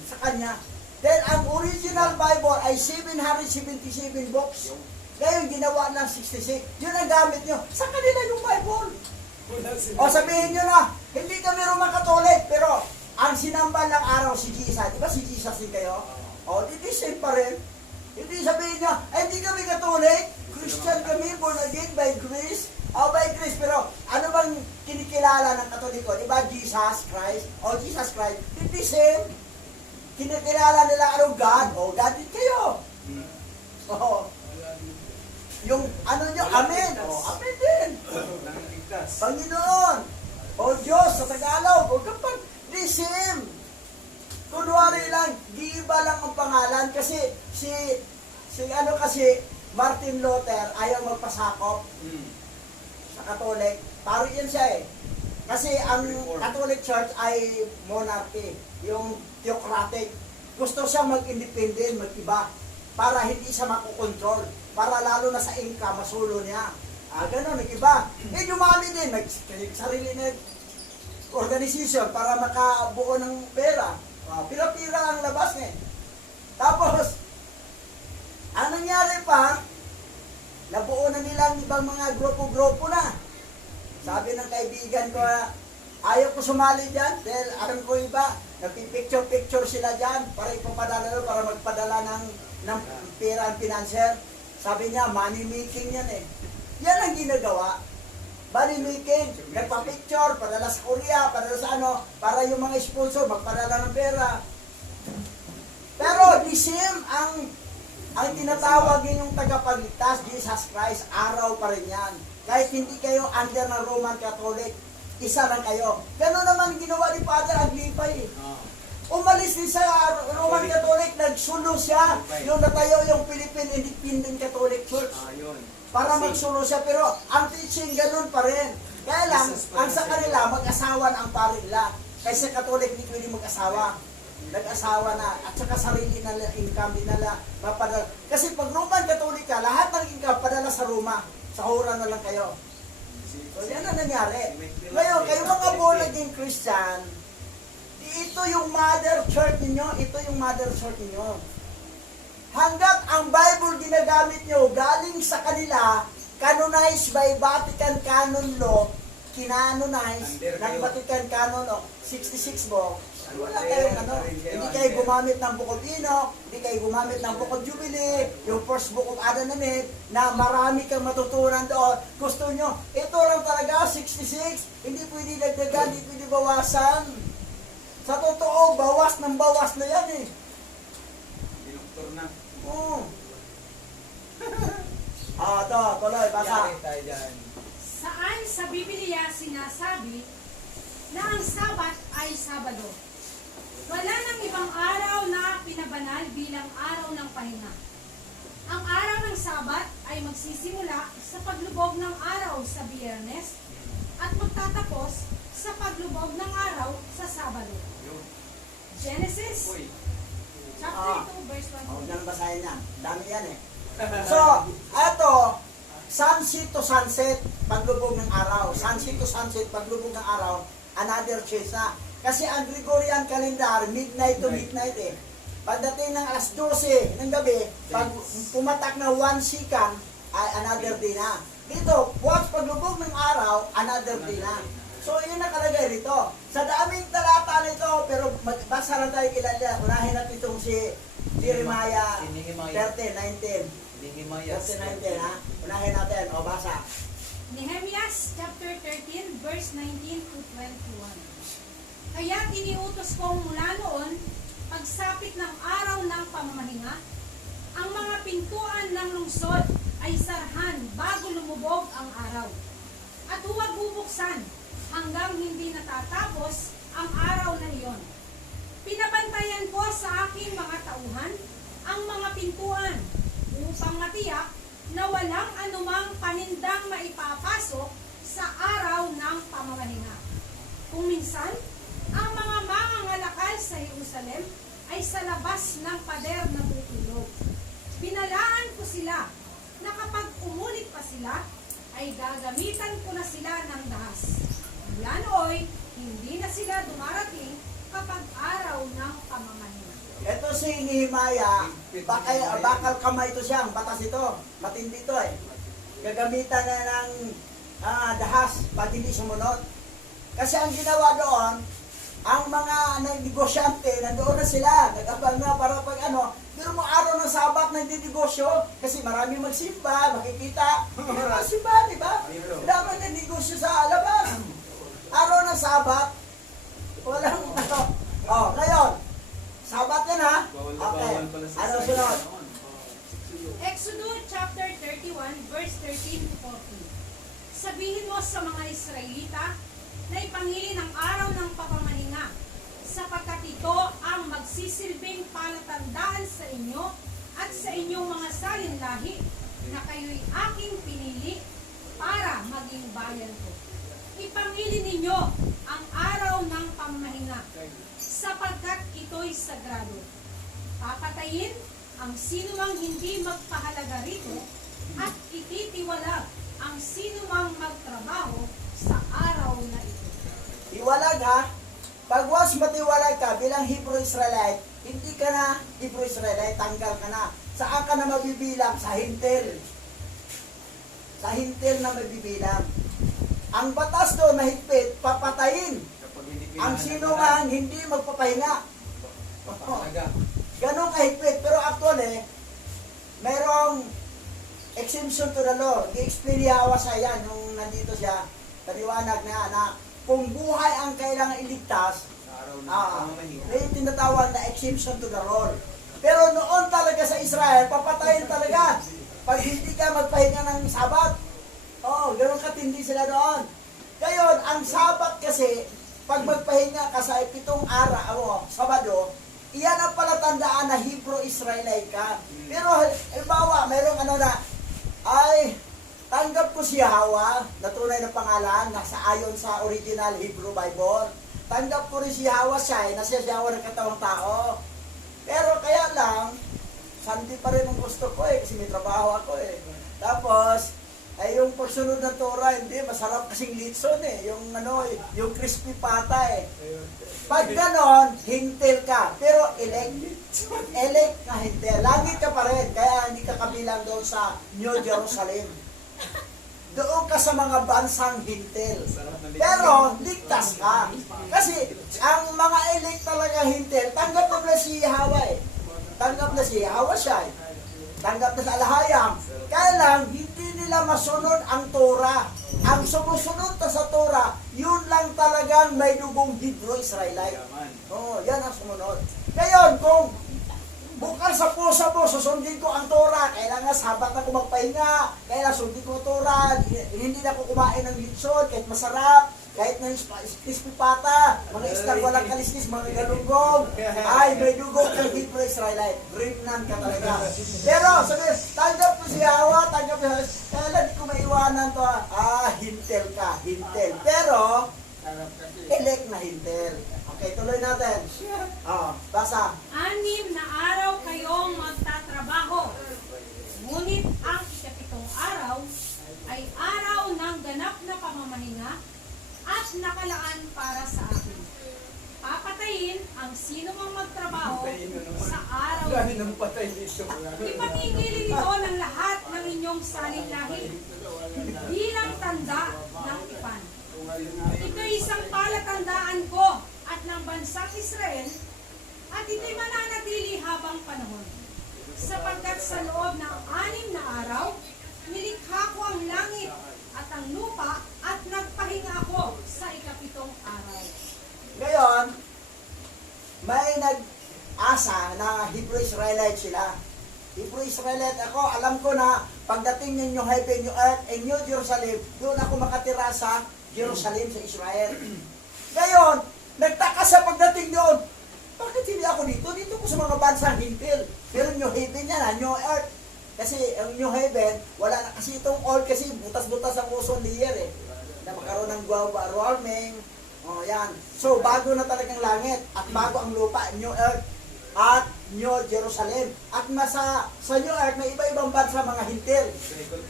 sa kanya. Then, ang original Bible ay 777 books. Ngayon, ginawa ng 66. Yun ang gamit nyo. Sa kanila yung Bible. O sabihin nyo na, hindi kami Roman Catholic, pero ang sinamba ng araw si Jesus. Di ba si Jesus din kayo? O, di same pa rin. Hindi sabihin nyo, hindi kami Catholic, Christian kami, born again by grace. O, by grace, pero ano bang kinikilala ng Katoliko? Di ba Jesus Christ? O, Jesus Christ. Hindi same. Kinikilala nila anong God? O, God din kayo. O, yung nyo, Amen. O, Amen din. Panginoon. O, Diyos sa Tagalog. O, kapag di same. Kunwari lang, giiba lang ang pangalan kasi kasi Martin Luther ayaw magpasakop sa Katolik. Paro yan siya eh. Kasi ang Catholic Church ay monarchy, yung theocratic. Gusto siya mag-independent, mag-iba, para hindi siya makukontrol, para lalo na sa income, masulo niya. Ganon, nag-iba. Dumami din, sarili na organization para makabuo ng pera. Pira-pira ang labas niya. Tapos, ang nangyari pa, nabuo na nilang ibang mga grupo-grupo na. Sabi ng kaibigan ko, ayaw ko sumali dyan dahil alam ko iba, nagpipicture-picture sila dyan para ipapadala para magpadala ng pera ang financier. Sabi niya, money making yan eh. Yan ang ginagawa. Money making, nagpa-picture, padala sa Korea, padala sa ano, para yung mga sponsor magpadala ng pera. Pero the same ang tinatawag yung tagapagligtas, Jesus Christ, araw pa rin yan. Kahit hindi kayo under ng Roman Catholic, isa lang kayo. Gano'n naman ginawa ni Father Aglipay. Umalis din sa Roman Catholic, nagsulo siya. Yung natayo yung Philippine Independent Catholic Church. Para magsulo siya, pero ang teaching ganun pa rin. Kaya lang, ang sa kanila, mag-asawa na ang pari nila. Kasi Catholic, hindi pwede mag-asawa. Nag-asawa na, at saka sarili na income din nila mapadala. Kasi pag Roman Catholic ka, lahat ng income padala sa Roma. Sa hura na lang kayo. So yan ang nangyari. Ngayon, kayo mga born again Christian, ito yung mother church ninyo, ito yung mother church ninyo. Hanggat ang Bible ginagamit nyo galing sa kanila, canonized by Vatican Canon Law, kinanonize ng Vatican Canon Law, 66 book, wala kayong hindi kayo gumamit ng Book of Enoch, hindi kayo gumamit ng Book of Jubilee, yung first book of Adam and Eve, na marami kang matutunan doon. Gusto nyo, ito lang talaga, 66, hindi pwede dagdagan, hindi pwede bawasan. Sa totoo, bawas ng bawas na yan eh. Dinoktor na. Oo. Ito, tuloy, basa. Tayo dyan. Saan sa Biblia sinasabi na ang Sabat ay Sabado? Wala nang ibang araw na pinabanal bilang araw ng pahinga. Ang araw ng Sabat ay magsisimula sa paglubog ng araw sa Biyernes at magtatapos sa paglubog ng araw sa Sabado. Genesis chapter 2 verse 1. Huwag na basahin yan. Dami yan eh. So, ito, sunset to sunset, paglubog ng araw. Sunset to sunset, paglubog ng araw, another chase na. Kasi ang Gregorian calendar, midnight to midnight eh. Pagdating ng alas 12 ng gabi, pag pumatak na 1 second, ay another day na. Dito, once paglubog ng araw, another day na. So, yun nakalagay rito. Sa daming talata nito, pero magbasa lang tayo kilala. Unahin natin itong si Jeremiah 30:19. 30:19 ha. Unahin natin. O, basa. Nehemias chapter 13 verse 19 to 21. Kaya iniutos kong mula noon, pagsapit ng araw ng pamamahinga, ang mga pintuan ng lungsod ay sarhan bago lumubog ang araw. At huwag bubuksan hanggang hindi natatapos ang araw na iyon. Pinabantayan ko sa aking mga tauhan ang mga pintuan upang matiyak na walang anumang panindang maipapasok sa araw ng pamamahinga. Kung minsan, ang mga mangangalakal sa Jerusalem ay sa labas ng pader na tutulog. Binalaan ko sila na kapag umulit pa sila, ay gagamitan ko na sila ng dahas. Mula nooy, hindi na sila dumarating kapag araw ng pamamahinga. Ito si Nehemiah, bakal kamay ito siya, ang batas ito, matindi ito eh. Gagamitan na ng dahas pag hindi sumunod. Kasi ang ginawa doon, ang mga negosyante, nandoon na sila, nag-abang na para pag ano, pero mo araw ng Sabat nagdinegosyo, kasi marami magsimba, makikita, magsimba, di ba? Dapat nagnegosyo sa labas. Araw ng Sabat, walang ano. Oh, ngayon, Sabat yan ha? Okay, ano sunod? Exodus chapter 31 verse 13 to 14. Sabihin mo sa mga Israelita na ipangilin ang araw ng pamamahinga, sapagkat ito ang magsisilbing palatandaan sa inyo at sa inyong mga salinlahi na kayo'y aking pinili para maging bayan ko. Ipamili ninyo ang araw ng pamamahinga, sapagkat ito'y sagrado. Papatayin ang sinumang hindi magpahalaga rito at ititiwalag ang sinumang magtrabaho sa araw na ito. Iwalag ha. Pag was matiwalag ka bilang Hebrew Israelite, hindi ka na Hebrew Israelite, tanggal ka na. Saan ka na mabibilang? Sa hintil. Sa hintil na mabibilang. Ang batas doon mahigpit, papatayin Kapag hindi ang pinahalaga, sino man hindi magpapahinga. papahalaga. Ganon kahigpit. Pero actually, mayroong exemption to the law. I-explain ni Hawa sa yan, nung nandito siya, paliwanag na kung buhay ang kailangan iligtas, Sa araw ng pamamahinga. may tinatawag na exemption to the law. Pero noon talaga sa Israel, papatayin talaga. Pag hindi ka magpahinga ng Sabat. Ganon katindi sila doon. Ngayon, ang Sabat kasi, pag magpahinga ka sa 7 araw, Sabado, iyan ang palatandaan na Hebrew Israelite ka. Pero, halimbawa, mayroong tanggap ko si Hawa, na tunay na pangalan, nasa ayon sa original Hebrew Bible. Tanggap ko rin si Hawa siya, na siya Hawa ng katawang tao. Pero kaya lang, Sunday pa rin ang gusto ko kasi may trabaho ako Tapos, yung pagsunod ng Torah, hindi, masarap kasing litson yung crispy pata Pag ganon, hintil ka. Pero elect na hintil. Langit ka pa rin, kaya hindi ka kabilang doon sa New Jerusalem. Doon ka sa mga bansang hintil. Pero, ligtas ka. Kasi, ang mga elect talaga hintil, tanggap na si Hawa Tanggap na si Hawa siya Tanggap na sa alahayang. Kaya lang, hindi nila masunod ang Torah. Ang sumusunod sa Torah, yun lang talagang may dugong Hebrew Israelite. Yan ang sumunod. Ngayon, kung bukal sa puso mo, susundin ko ang Torah, kailangan Sabat na ko magpahinga, kailangan sundin ko ang Torah, hindi na ko kumain ng litson, kahit masarap, kahit na yung crispy pata, mga islang walang kaliskis, mga galunggong, ay, may dugong kang Hebrew Israelite. Dripnan ka talaga. Pero, sabi, tanggap ko si Hawa, tanggap ko si Hawa, hindi ko maiwanan to. Hintel ka, hintel. Pero, elect na hintel. Okay, tuloy natin. Basa. 6 na araw kayong magtatrabaho, ngunit ang ikapitong araw ay araw ng ganap na pamamahinga at nakalaan para sa akin. Papatayin ang sino mang magtrabaho sa araw na ito. Ipatigilin ito ng lahat ng inyong saling-lahi bilang tanda ng tipan. Ito'y isang palatandaan ko at ng bansang Israel, at ito'y mananatili habang panahon. Sapagkat sa loob ng 6 na araw, nilikha ko ang langit at ang lupa at nagpahinga ako sa ikapitong araw. Ngayon, may nag-asa na Hebrew Israelite sila. Hebrew Israelite ako, alam ko na pagdating ng New Heaven, New Earth, and New Jerusalem, doon ako makatira sa Jerusalem, sa Israel. Ngayon, nagtaka sa pagdating doon, bakit hindi ako dito? Dito ko sa mga bansang hintil. Pero New Heaven yan, New Earth. Kasi ang New Heaven, wala na kasi itong old kasi butas-butas ang ozone layer na magkaroon ng global warming. Yan. So, bago na talagang langit at bago ang lupa, New Earth at New Jerusalem. At sa New Earth, may iba-ibang bansa mga hintil.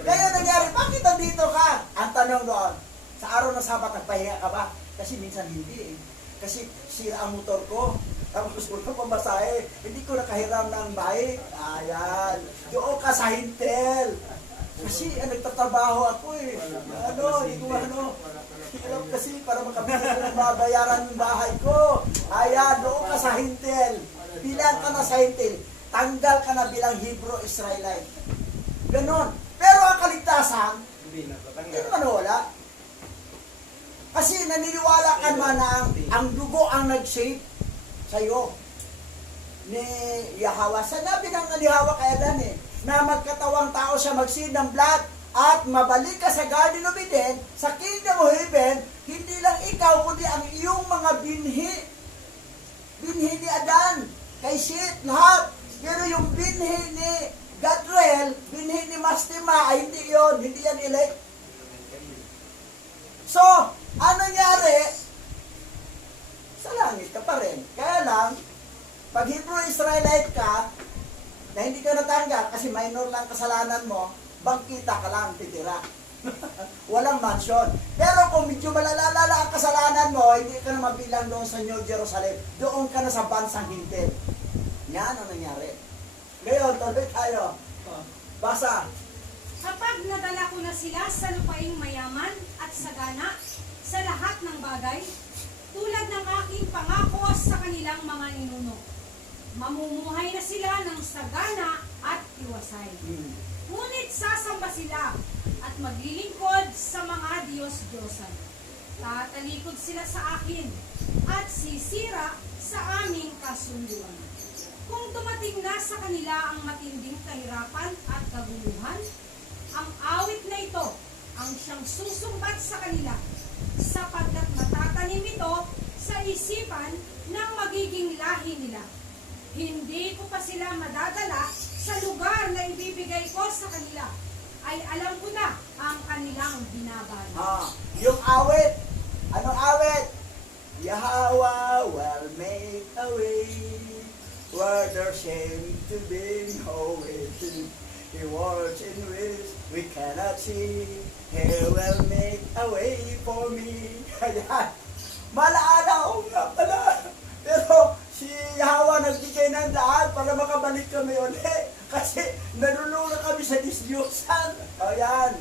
Kaya nangyari, bakit nandito ka? Ang tanong doon, sa araw ng Sabat, nagpahinga ka ba? Kasi minsan hindi Kasi sira ang motor ko. Tapos wala pamasahe. Hindi ko nakahiram ng bike. Ayan. Doon ka sa hintel. Kasi nagtatrabaho ako hindi ko hirap kasi para makabili ko ng mabayaran yung bahay ko. Ayan, doon ka sa hintel. Bilang ka na sa hintel. Tanggal ka na bilang Hebrew Israelite. Ganon. Pero ang kaligtasan, hindi naman wala. Kasi naniniwala ka naman na ang dugo ang nag-shape sa'yo ni Yahweh. Sanabi ng Yahweh kay Adan na magkatawang tao siya magsin ng blood at mabalik ka sa Garden of Eden, sa Kingdom of Heaven, hindi lang ikaw, kundi ang iyong mga binhi ni Adan, kay Seth, lahat. Pero yung binhi ni Gadriel, binhi ni Mastema, ay hindi yan elect. So, Ano nangyari? Sa langit ka pa rin. Kaya lang, pag Hebrew Israelite ka, na hindi ka natanggap kasi minor lang kasalanan mo, bangkita ka lang, titira. Walang mansion. Pero kung medyo malalala ang kasalanan mo, hindi ka na mabilang doon sa New Jerusalem. Doon ka na sa bansang hintil. Yan ang nangyari. Ngayon, tuloy tayo. Basa. Kapag nadala ko na sila sa lupaing mayaman at sagana sa lahat ng bagay, tulad ng aking pangako sa kanilang mga ninuno, mamumuhay na sila ng sagana at tiwasay. Ngunit sasamba sila at maglilingkod sa mga Diyos-Diyosan. Tatalikod sila sa akin at sisira sa aming kasunduan. Kung dumating na sa kanila ang matinding kahirapan at kaguluhan, ang awit na ito ang siyang susumbat sa kanila, sapagkat matatanim ito sa isipan ng magiging lahi nila. Hindi ko pa sila madadala sa lugar na ibibigay ko sa kanila, ay alam ko na ang kanilang binabala. Yung awit. Anong awit? Yahweh will make a way where there seems to be no way. He works in ways we cannot see. He will make a way for me. Ayan. Malaala ko nga pala. Pero si Yahweh nagbigay ng daan para makabalik kami ulit. Kasi nalulungan kami sa disyusan. Ayan.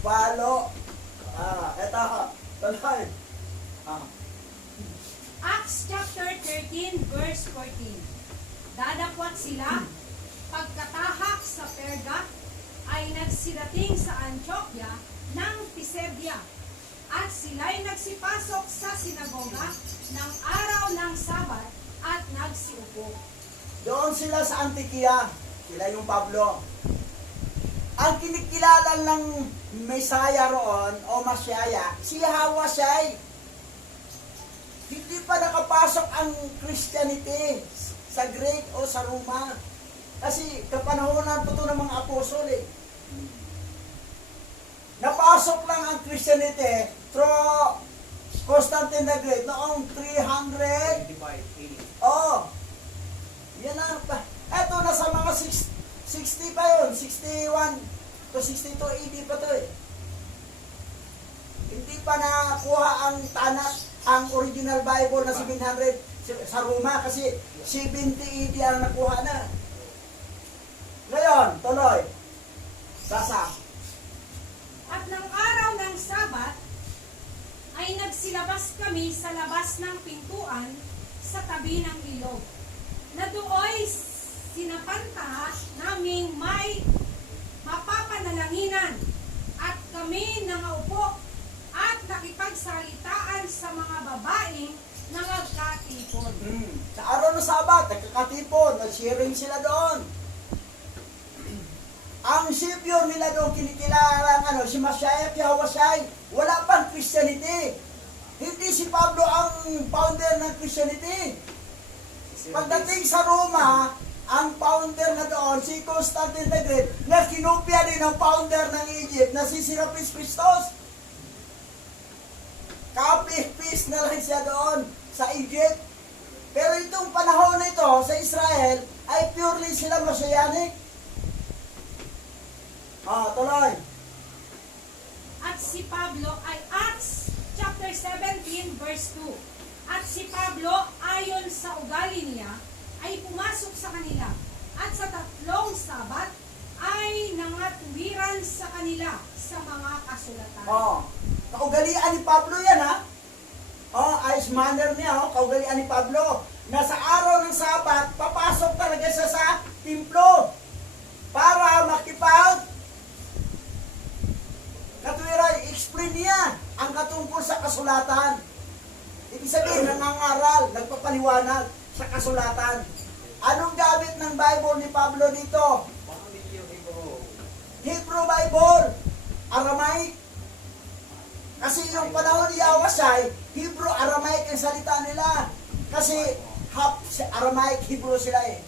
Palo. Eto. Tuloy. Acts chapter 13 verse 14. Dadakwat sila, pagkatahak sa Perga, ay nagsirating sa Antioquia ng Pisidia, at sila'y nagsipasok sa sinagoga ng araw ng Sabat at nagsiupo. Doon sila sa Antioquia. Sila yung Pablo. Ang kinikilala ng Messiah roon, o Masyaya, si Yahweh siya. Hindi pa nakapasok ang Christianity sa Greek o sa Roma. Kasi kapanahonan pa ito ng mga apostol eh. Napasok lang ang Christianity through Constantine the Great noong 300. 25, 80. Oh, yan na. Eto, nasa mga 60 pa yun. 61 to 62 AD pa to eh. Hindi pa nakakuha ang Tanakh, ang original Bible na 700 sa Roma kasi 70 AD ang nakuha na. Ngayon, tuloy. Basa. At ng araw ng Sabat, ay nagsilabas kami sa labas ng pintuan sa tabi ng ilog, na dooy sinapanta naming may mapapanalanginan, at kami nangaupo at nakipagsalitaan sa mga babaeng nangagkatipon. Sa araw ng Sabat, nagkakatipon, nag-sharing sila doon. Ang Savior nila doon kinikilala si Messiah at Yahweh, wala pang Christianity. Hindi si Pablo ang founder ng Christianity. Pagdating sa Roma, ang founder na doon, si Constantine the Great, na kinopya din ang founder ng Egypt na si Serapis Christos. Copy-paste na lang siya doon sa Egypt. Pero itong panahon na ito sa Israel ay purely sila Messianic. Tuloy. At si Pablo ay Acts chapter 17 verse 2. At si Pablo ayon sa ugali niya ay pumasok sa kanila, at sa 3 Sabat ay nangatuwiran sa kanila sa mga kasulatan. Kaugalian ni Pablo yan ha. Ayos manner niya, kaugalian ni Pablo. Na sa araw ng Sabat, papasok talaga siya sa templo para makipag katuwiran, explain niya ang katungkol sa kasulatan. Ibig sabihin, nangangaral, nagpapaliwanag sa kasulatan. Anong gamit ng Bible ni Pablo dito? Hebrew Bible, Aramaic. Kasi yung panahon ni Yahweh, Hebrew, Aramaic ang salita nila. Kasi half Aramaic, Hebrew sila eh.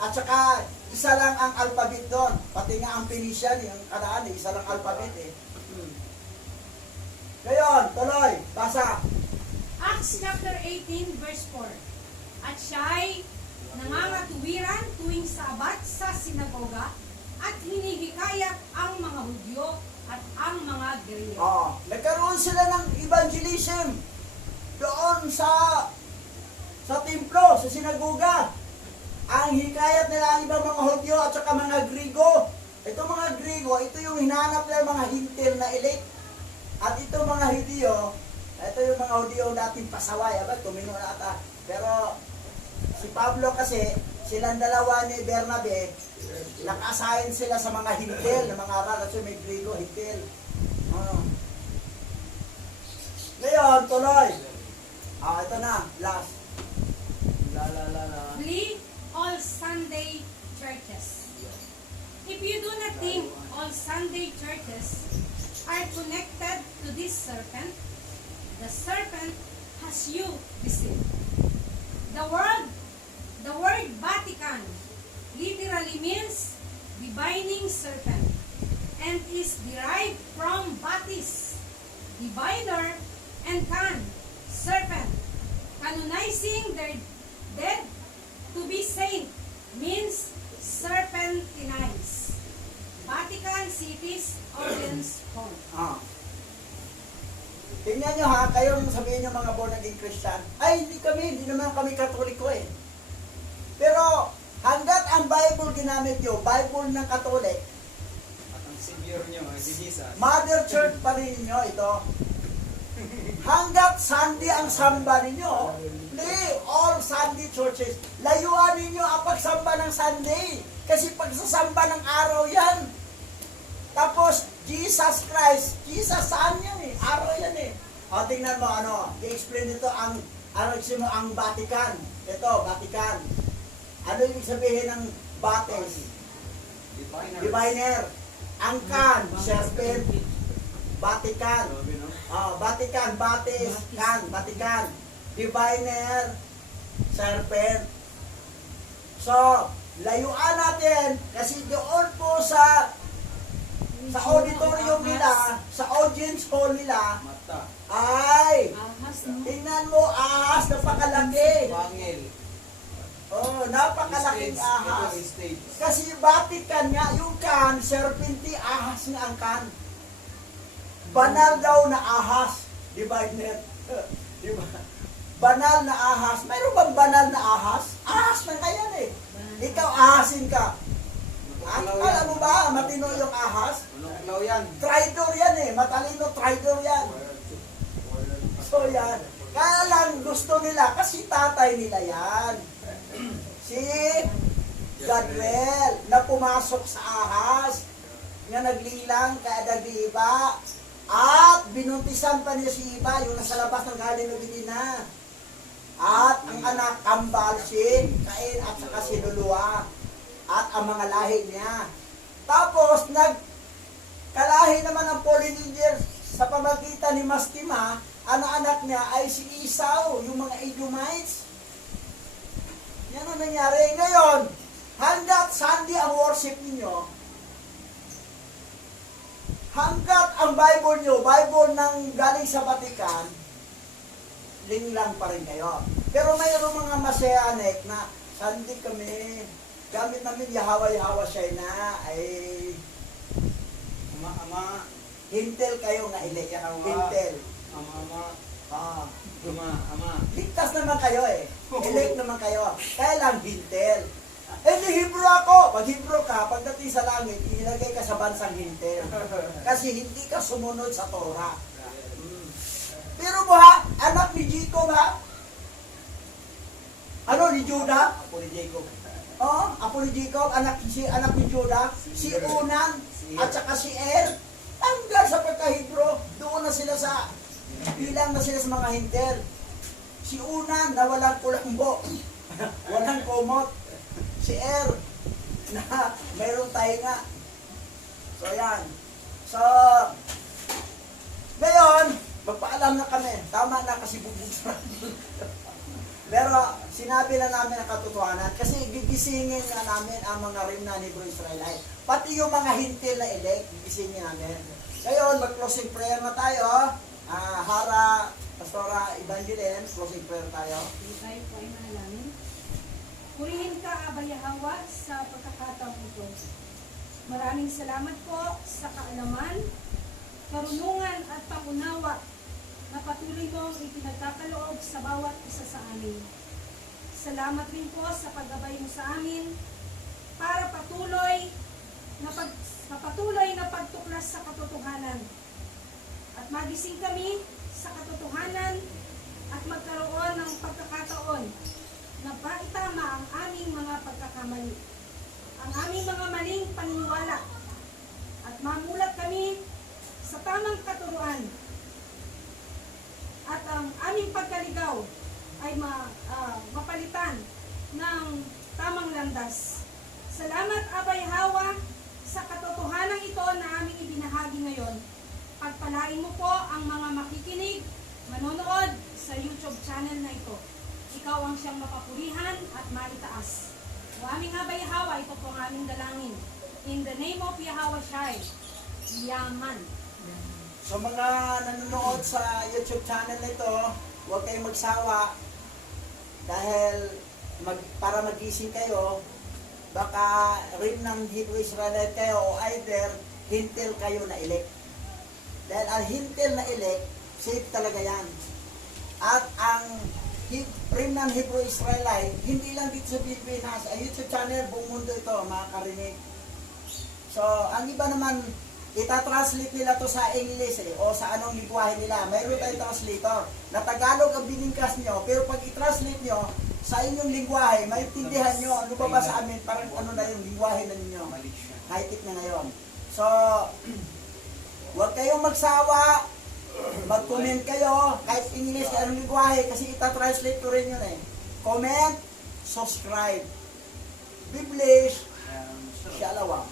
At saka, isa lang ang alphabet doon. Pati nga ang Phoenician, yung Kanaan, isa lang alphabet eh. Ngayon, tuloy, basa. Acts chapter 18 verse 4. At siya'y nangangatuwiran tuwing Sabat sa sinagoga at hinihikayat ang mga Hudyo at ang mga Griego. Nagkaroon sila ng evangelism doon sa templo, sa sinagoga. Ang hikayat nila ang ibang mga Hudyo at saka mga Griego. Ito mga Griego, ito yung hinahanap nila mga hintil na elite. At ito mga Hudyo, ito yung mga Hudyo dating pasaway. Aba, tumino na ata. Pero si Pablo kasi, silang dalawa ni Bernabe, nakasahin sila sa mga hintil, na mga aral. Kasi may Griego, hintil. Ngayon, tuloy. Ito na, last. Flee all Sunday churches. If you do not think all Sunday churches are connected to this serpent, the serpent has you deceived. The word Vatican literally means divining serpent and is derived from Batis, divider, and can, serpent. Canonizing their dead to be saint means serpentinize. Vatican City's audience hall. Tingnan nyo ha, kayong sabihin nyo mga born again Christian, ay hindi naman kami Katoliko eh. Pero hanggat ang Bible ginamit nyo, Bible ng Katolik, At ang Savior nyo ay si Jesus. Mother Church pa rin nyo ito. Hanggat Sunday ang samba ninyo, all Sunday churches, layuan ninyo ang pagsamba ng Sunday. Kasi pagsasamba ng araw yan. Tapos, Jesus Christ, Jesus saan yan eh? Araw yan eh. O, tingnan mo, i-explain nito ang Vatican. Ito, Vatican. Ano yung sabihin ng Batis? Diviner. Ang can, serpent. Vatican. Vatican, Batis, can, Vatican. Diviner, serpent. So, layuan natin kasi doon po sa auditorium nila, sa audience hall nila, Mata. ay, Ahas, no? tingnan mo, ahas, napakalaki. Pangil. Napakalaking Stage. ahas. Ito yung stage. Kasi Vatican nga, yung kan, serpenti, ahas nga ang kan. Banal daw na ahas. Di ba, Net? Di ba? Banal na ahas. Mayroon bang banal na ahas? Ahas na kaya eh. Ikaw, ahasin ka. Alam mo ba, matino yung ahas? Anong klaw yan? Traitor yan eh. Matalino, traitor yan. So yan. Kaya lang gusto nila kasi tatay nila yan. Si Gadwell na pumasok sa ahas, nga naglilang kaya nagliba, at binuntisan pa niya si Iba, yung nasa labas ng galing ng Ginina. At ang anak, Kambalsin, Kain, at saka si Luluwa, at ang mga lahi niya. Tapos, nagkalahi naman ang Polynesians sa pamagitan ni Mastima, ang anak niya ay si Esau, yung mga Edomites. Yan ang nangyari. Ngayon, hanggat Sunday ang worship ninyo, hanggat ang Bible nyo, Bible ng galing sa Vatican, lang pa rin kayo. Pero mayroong mga Messianic na Sunday kami, gamit namin Yahawa siya na ay Ama. hintel kayo nga elect. Hintel. Ama. Ligtas naman kayo eh. Elect naman kayo. Kaya lang hintel. Eh di Hebrew ako. Pag Hebrew ka, pagdating sa langit, ilagay ka sa bansang hintel. Kasi hindi ka sumunod sa Torah. Pero mo ha, anak ni Jacob ha? Ano ni Judah? Apo ni Jacob. Apo ni Jacob, anak ni Judah, si Unan, at saka si Er. Hanggang sa pagka-Hebrew, doon na sila bilang na sila sa mga hintel. Si Unan na walang kulambo, walang kumot. Si Er na mayroong tainga. So yan. So, ngayon, magpaalam na kami. Tama na kasi bubugsa. Pero sinabi na namin ang katotohanan kasi gigisingin na namin ang mga remnant Hebrew Israelite. Pati yung mga hintil na elect, gigisingin namin. Ngayon, mag-closing prayer na tayo. Hara, Pastora Evangeline, closing prayer tayo. Tayo po ay manalangin. Purihin ka, Aba Yahawa, sa pagkakataong ito. Maraming salamat po sa kaalaman, karunungan at pangunawa na patuloy mong ipinagkakaloob sa bawat isa sa amin. Salamat rin po sa paggabay mo sa amin para patuloy na pagtuklas sa katotohanan at magising kami sa katotohanan at magkaroon ng pagkakataon na paitama ang aming mga pagkakamali, ang aming mga maling paniniwala, at mamulat kami sa tamang katuruan, at ang aming pagkaligaw ay mapalitan ng tamang landas. Salamat, Abay Hawa, sa katotohanan ito na aming ibinahagi ngayon. Pagpalain mo po ang mga makikinig, manonood sa YouTube channel na ito. Ikaw ang siyang mapapurihan at maitaas. O aming Abay Hawa, ito po ang aming dalangin. In the name of Yahweh Shai, Yaman. So mga nanonood sa YouTube channel nito, huwag kayong magsawa dahil para magising kayo, baka rin ng Hebrew Israelite kayo o either hintil kayo na elect. Dahil ang hintil na elect, safe talaga yan. At ang rin ng Hebrew Israelite, hindi lang dito sa Pilipinas, ang YouTube channel, buong mundo ito, makakarinig. So, ang iba naman, itatranslate nila to sa English o sa anong lingwahe nila. Mayroon tayong translator na Tagalog ang biningkas nyo, pero pag i-translate nyo sa inyong lingwahe, maintindihan nyo, ano ba ba sa amin, parang ano na yung lingwahe na ninyo. High-tech na ngayon. So, huwag kayong magsawa, mag-comment kayo, kahit English, anong lingwahe, kasi itatranslate ko rin yun eh. Comment, subscribe. Be blessed. Shalom.